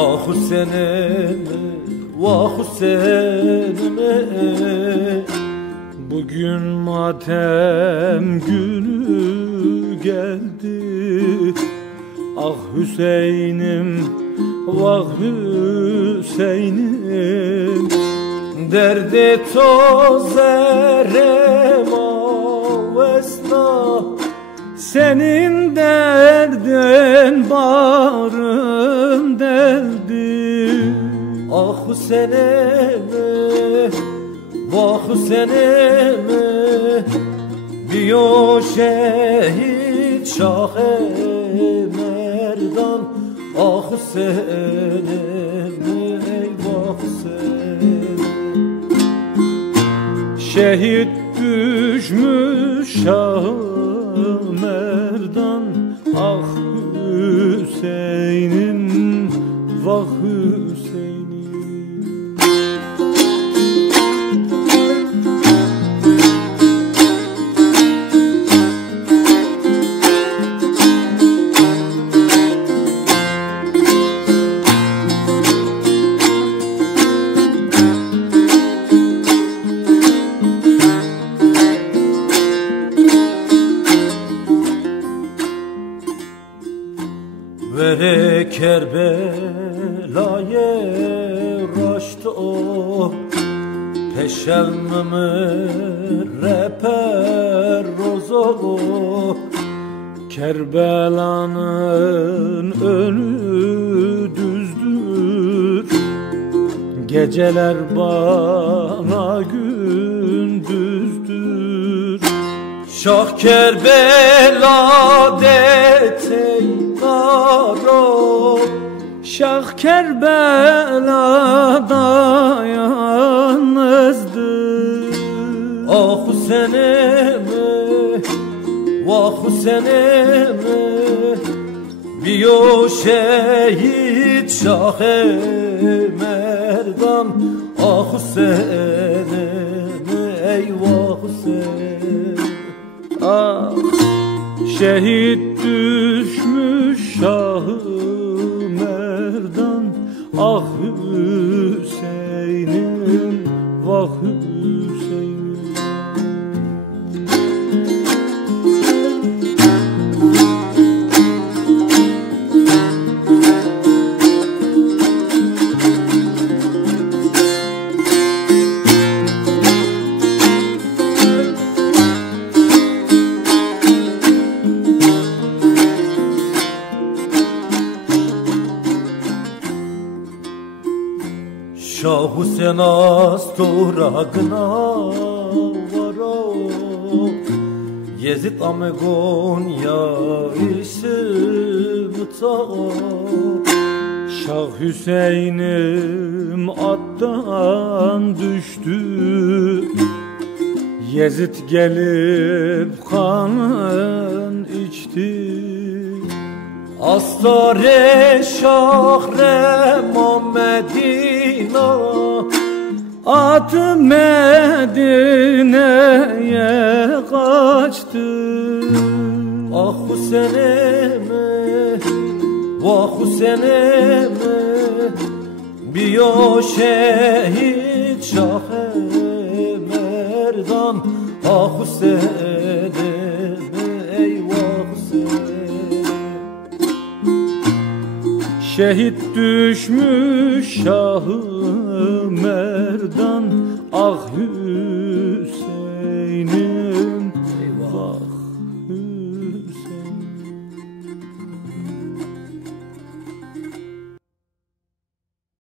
Ah Hüseyin'ime, vah Hüseyin'ime, bugün matem günü geldi. Ah Hüseyin'im, vah Hüseyin'im, derde tozerem avesna, senin derdin barım deldi. Ah Hüseyin'ime, vah Hüseyin'ime, biyo şehit Şah-ı Merdan. Ah Hüseyin'ime, eyvah Hüseyin, şehit düşmüş Şah-ı Merdan. Ah Hüseyin'im, vah Hüseyin'im. Vere Kerbela'ye raştı o, peşemimi reper rozo. Kerbela'nın önü düzdür, geceler bana gündüzdür. Şah Kerbela deteyaro, Şah Kerbela'da yalnızdır. Ah Hüseyin'ime, vah Hüseyin'ime, biyo şehit Şah-ı Merdan. Ah Hüseyin'ime, eyvah Hüseyin. Ah, şehit düşmüş Şah-ı Merdan. Ah Hüseyin'im, vah Hüseyin'im. Şah Hüseyin asturagna varo, Yezid amegon ya isim ta. Şah Hüseyin'im attan düştü, Yezid gelip kan içti. Astare şahre Muhammedina, atı Medine'ye kaçtı. Ah Hüseyin'ime, vah Hüseyin'ime, biyo şehit Şah-ı Merdan. Ah Hüseyin'ime, eyvah Hüseyin, şehit düşmüş Şah-ı Merdan. Ah